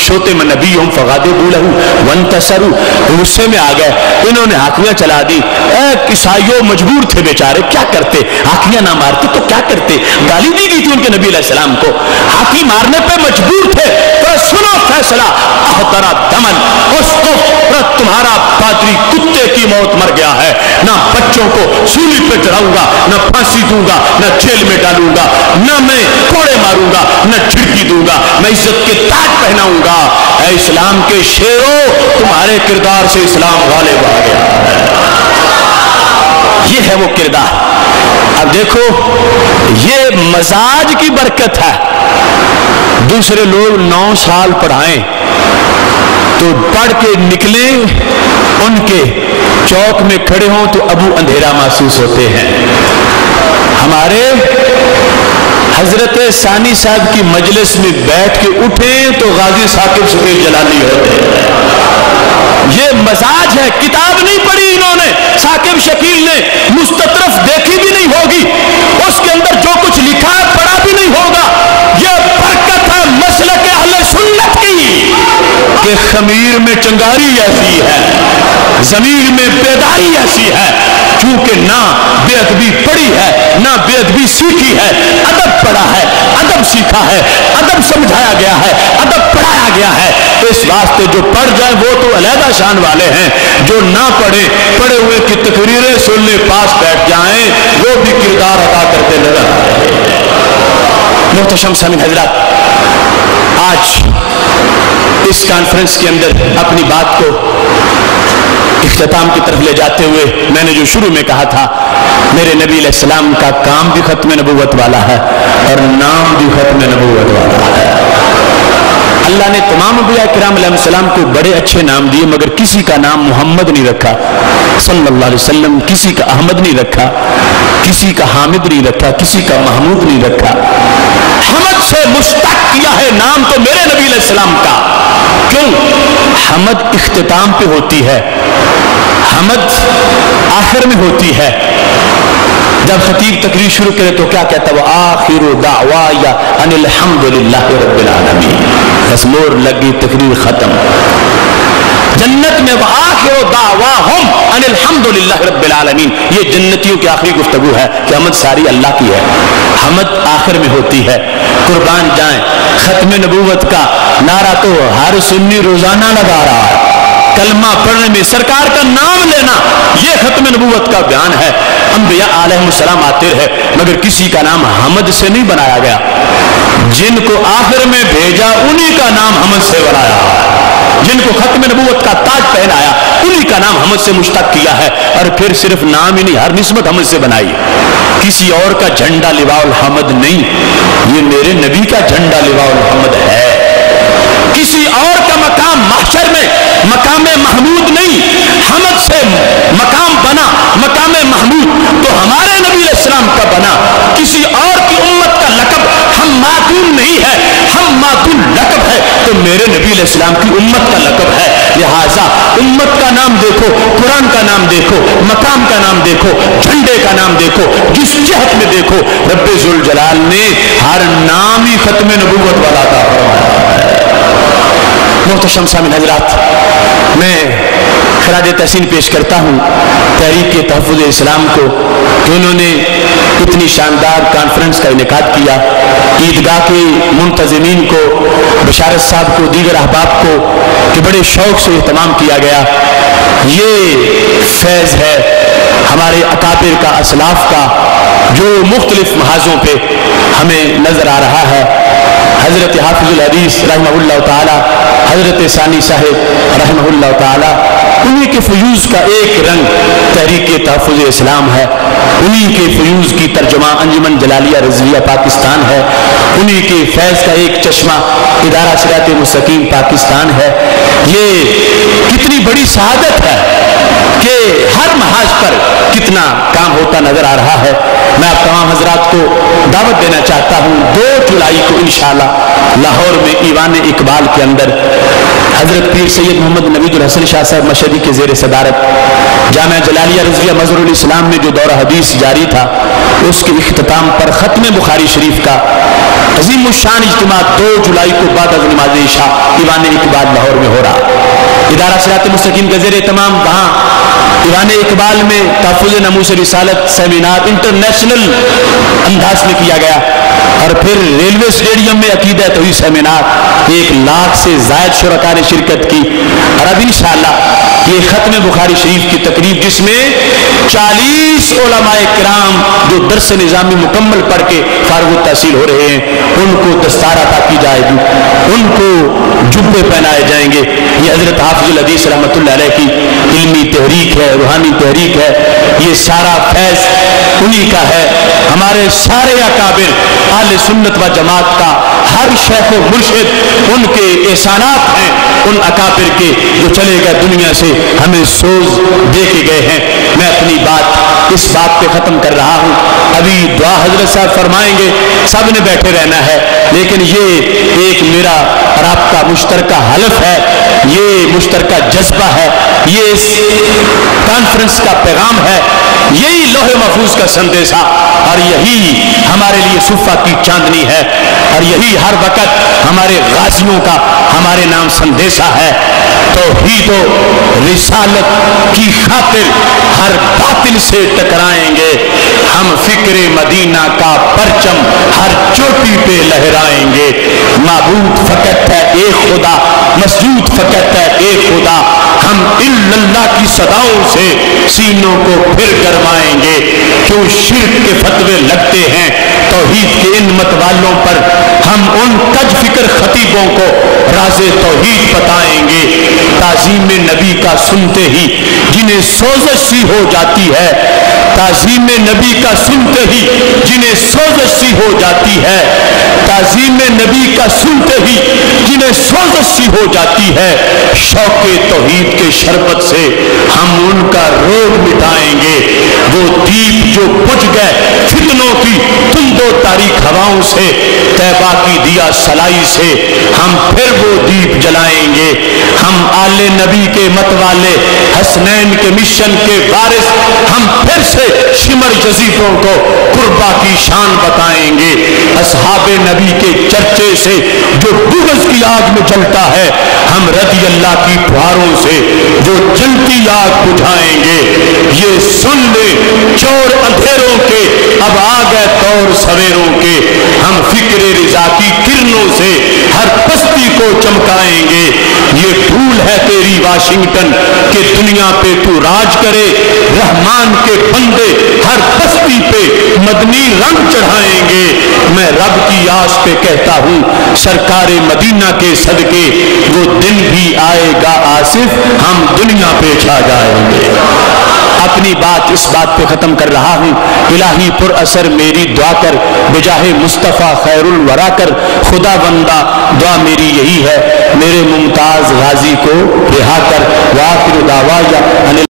शोतम नबीहुम फगादिबू लहू वंतसरू, गुस्से में आ गए, इन्होंने हाकियां चला दी। ईसाइयों मजबूर थे बेचारे, क्या करते, हाकियां ना मारते तो क्या करते, गाली दी गई थी उनके नबी अलैहि सलाम को, हाकी मारने पे मजबूर थे। तो सुनो फैसला, अहतरा दमन, उसको तुम्हारा पादरी कुत्ते की मौत मर गया है, ना बच्चों को सूली पे चढ़ाऊंगा, ना फांसी दूंगा, ना जेल में डालूंगा, ना मैं कोड़े मारूंगा, ना झिड़की दूंगा, मैं इज्जत के ताज पहनाऊंगा। ऐ इस्लाम के शेरों, तुम्हारे किरदार से इस्लाम गालिब आ गया है। ये है वो किरदार। अब देखो, ये मजाज की बरकत है। दूसरे लोग 9 साल पढ़ाएं तो पढ़ के निकले, उनके चौक में खड़े हों तो अबू अंधेरा महसूस होते हैं। हमारे हजरत सानी साहब की मजलिस में बैठ के उठे तो गाजी साकिब शकील जलाली होते हैं। ये मजाज है। किताब नहीं पढ़ी इन्होंने, साकिब शकील ने मुस्ततरफ देखी भी नहीं होगी, उसके अंदर जो कुछ लिखा है पढ़ा भी नहीं होगा। ये बरकत है मसलक अहले सुन्नत की कि खमीर में चंगारी ऐसी है, जमीन में बेदारी ऐसी है, चूंकि ना बेअदबी पढ़ी है, ना बेअदबी सीखी है, अदब पढ़ा है, अदब सीखा है, अदब समझाया गया है, अदब पढ़ाया गया है। इस वास्ते जो पढ़ जाए वो तो अलहदा शान वाले हैं, जो ना पढ़े, पढ़े हुए की तकरीरें सुनने पास बैठ जाएं, वो भी किरदार अदा करते नजर आ रहे हैं। मुहतरम सामीन हजरात, आज इस कॉन्फ्रेंस के अंदर अपनी बात को इख्तिताम की तरफ ले जाते हुए मैंने जो शुरू में कहा था, मेरे नबी अलैहिस्सलाम का काम भी खत्म नबूवत वाला है और नाम भी खत्म नबूवत वाला है। अल्लाह ने तमाम अंबिया किराम अलैहिस्सलाम को बड़े अच्छे नाम दिए, मगर किसी का नाम मोहम्मद नहीं रखा सल्लल्लाहु अलैहि वसल्लम, किसी का अहमद नहीं रखा, किसी का हामिद नहीं रखा, किसी का महमूद नहीं रखा। हमद से मुश्तक किया है नाम तो मेरे नबी अलैहिस्सलाम का। क्यों? हमद इख्तिताम पे होती है, हमद आखिर में होती है। जब खतीब तकरीर शुरू करे तो क्या कहता है? वो आखिरु दावाया अनिल हम्दुलिल्लाहि रब्बिल आलमीन। बस मोर लगी, तकरीर खत्म। जन्नत में वो आखिरु दावाहुम अनिल हम्दुलिल्लाहि रब्बिल आलमीन, ये जन्नतियों की आखिरी गुफ्तगू है कि हमद सारी अल्लाह की है। हमद आखिर में होती है। कुर्बान जाएं, खत्म नबूवत का नारा तो हर सुन्नी रोजाना लगा रहा है। कलमा पढ़ने में सरकार का नाम लेना, यह खत्म नबूवत का बयान है। अंबिया अलैहिस्सलाम आते हैं, मगर किसी का नाम हमद से नहीं बनाया गया। जिनको आखिर में भेजा उन्हीं का नाम हमद से बनाया, जिनको खत्म नबूवत का ताज पहनाया उन्हीं का नाम हमद से मुश्तक किया है। और फिर सिर्फ नाम ही नहीं, हर निस्बत हमद से बनाई। किसी और का झंडा लिवाउल हमद नहीं, ये मेरे नबी का झंडा लिवाउल हमद है। किसी और का मकाम महशर में मकाम महमूद नहीं, हमद से मकाम बना मकाम महमूद तो हमारे नबी अलैहिस्सलाम का बना। किसी और की उम्मत का लकब हम मातून नहीं है, हम मातून लकब है तो मेरे नबी अलैहिस्सलाम की उम्मत का लकब है। लिहाजा उम्मत का नाम देखो, कुरान का नाम देखो, मकाम का नाम देखो, झंडे का नाम देखो, जिस जहत में देखो, रब्बे जुल जलाल ने हर नाम ही खत्म नबूवत वाला था। मुहतरम सामीन हजरात, मैं खराज तहसीन पेश करता हूँ तहरीक तहफ़्फ़ुज़ इस्लाम को कि उन्होंने इतनी शानदार कॉन्फ्रेंस का इनेकाद किया। ईदगाह के मुंतज़िमीन को, बशारत साहब को, दीगर अहबाब को कि बड़े शौक़ से इहतमाम किया गया। ये फैज़ है हमारे अकाबिर का, असलाफ का, जो मुख्तलिफ महाज़ों पे हमें नज़र आ रहा है। हज़रत हाफ़िज़ुल हदीस रहमहुल्लाह ताला, हज़रत सानी साहिब रहमहुल्लाह ताला, उन्हीं के फ़यूज़ का एक रंग तहरीक तहफ़्फ़ुज़ इस्लाम है, उन्हीं के फ़यूज़ की तर्जुमा अंजुमन जलालिया रज़विया पाकिस्तान है, उन्हीं के फैज़ का एक चश्मा इदारा सिरात मुस्तकीम पाकिस्तान है। ये कितनी बड़ी शहादत है कि हर महाज पर कितना काम होता नजर आ रहा है। मैं आप तमाम हजरात को दावत देना चाहता हूँ, 2 जुलाई को इंशाअल्लाह लाहौर में ईवान इकबाल के अंदर حضرت پیر سید محمد نوید الحسن شاہ صاحب مشہدی کے زیر صدارت جامعہ جلالیہ رضویہ مظہر الاسلام میں جو دورہ حدیث جاری تھا، اس کے اختتام پر ختم بخاری شریف کا عظیم الشان اجتماع 2 جولائی کو بعد از نماز عشاء ایوان اقبال لاہور میں ہو رہا۔ ادارہ صراط مستقیم کا زیر اہتمام وہاں ایوان اقبال میں تحفظ ناموس رسالت سیمینار انٹرنیشنل انداز میں کیا گیا، اور پھر ریلوے اسٹیڈیم میں عقیدہ توحید سیمینار 1 لاکھ سے زائد شرکاء نے شرکت کی۔ اور اب انشاءاللہ یہ ختم بخاری شریف کی تقریب، جس میں 40 علماء کرام جو درس نظامی مکمل پڑھ کے فارغ التحصیل ہو رہے ہیں، ان کو دستار عطا کی جائے گی، ان کو جبے پہنائے جائیں گے۔ یہ حضرت حافظ الحدیث رحمۃ اللہ علیہ کی علمی تحریک ہے، روحانی تحریک ہے، یہ سارا فیض انہی کا ہے۔ ہمارے سارے اکابر اہل سنت و جماعت کا ہر شیخ و مرشد ان کے احسانات ہیں، ان اکابر کے جو چلے گئے دنیا سے ہمیں سوز دے کے گئے ہیں۔ میں اپنی بات اس بات پہ ختم کر رہا ہوں، ابھی دعا حضرت صاحب فرمائیں گے، سب نے بیٹھے رہنا ہے، لیکن یہ ایک میرا اور آپ کا مشترکہ حلف ہے، یہ مشترکہ جذبہ ہے، یہ اس کانفرنس کا پیغام ہے، یہی لوح محفوظ کا سندیسہ، اور یہی ہمارے لیے صفہ کی چاندنی ہے، اور یہی ہر وقت ہمارے غازیوں کا ہمارے نام سندیسہ ہے۔ توحید و رسالت کی خاطر ہر باطل سے ٹکرائیں گے، ہم فکر مدینہ کا پرچم ہر چوٹی پہ لہرائیں گے۔ معبود فقط ہے ایک خدا، مسجود فقط ہے ایک خدا، ہم اللہ کی صداؤں سے سینوں کو پھر گرمائیں گے۔ کیوں شرک کے فتوے لگتے ہیں توحید کے ان متوالوں پر، ہم ان کج فکر خطیبوں کو راز توحید بتائیں گے۔ تعظیم نبی کا سنتے ہی جنہیں سوزش سی ہو جاتی ہے، تعظیم نبی کا سنتے ہی جنہیں سوزش سی ہو جاتی ہے، تعظیم نبی کا سنتے ہی جنہیں سوزش سی ہو جاتی ہے، شوق توحید کے شربت سے ہم ان کا روگ مٹائیں گے۔ وہ دیپ جو بجھ گئے فتنوں کی تند و تاریک ہواؤں سے، طیبہ کی دیا سلائی سے ہم پھر وہ دیپ جلائیں گے۔ ہم آل نبی کے متوالے حسنین کے مشن کے وارث، ہم پھر سے شمر جزیفوں کو قربا کی شان بتائیں گے۔ اصحاب نبی کے چرچے سے جو بغض کی آگ میں جلتا ہے، ہم رضی اللہ کی پھواروں سے وہ جلتی آگ بجھائیں گے۔ یہ سن لے چور اندھیروں کے، اب آ گئے دور سویروں کے، ہم فکر رضا کی کرنوں سے ہر پستی کو چمکائیں گے۔ یہ دھول ہے تیری واشنگٹن کہ دنیا پہ تو راج کرے، رحمان کے بندے ہر بستی پہ مدنی رنگ چڑھائیں گے۔ میں رب کی آس پہ کہتا ہوں سرکار مدینہ کے صدقے وہ دن بھی آئے گا آصف، ہم دنیا پہ چھا جائیں گے۔ اپنی بات اس بات پہ ختم کر رہا ہوں، الہی پر اثر میری دعا کر، بجاہ مصطفیٰ خیر الورا کر، خدا بندہ دعا میری یہی ہے، میرے ممتاز غازی کو رہا کر۔ وآخر دعوایا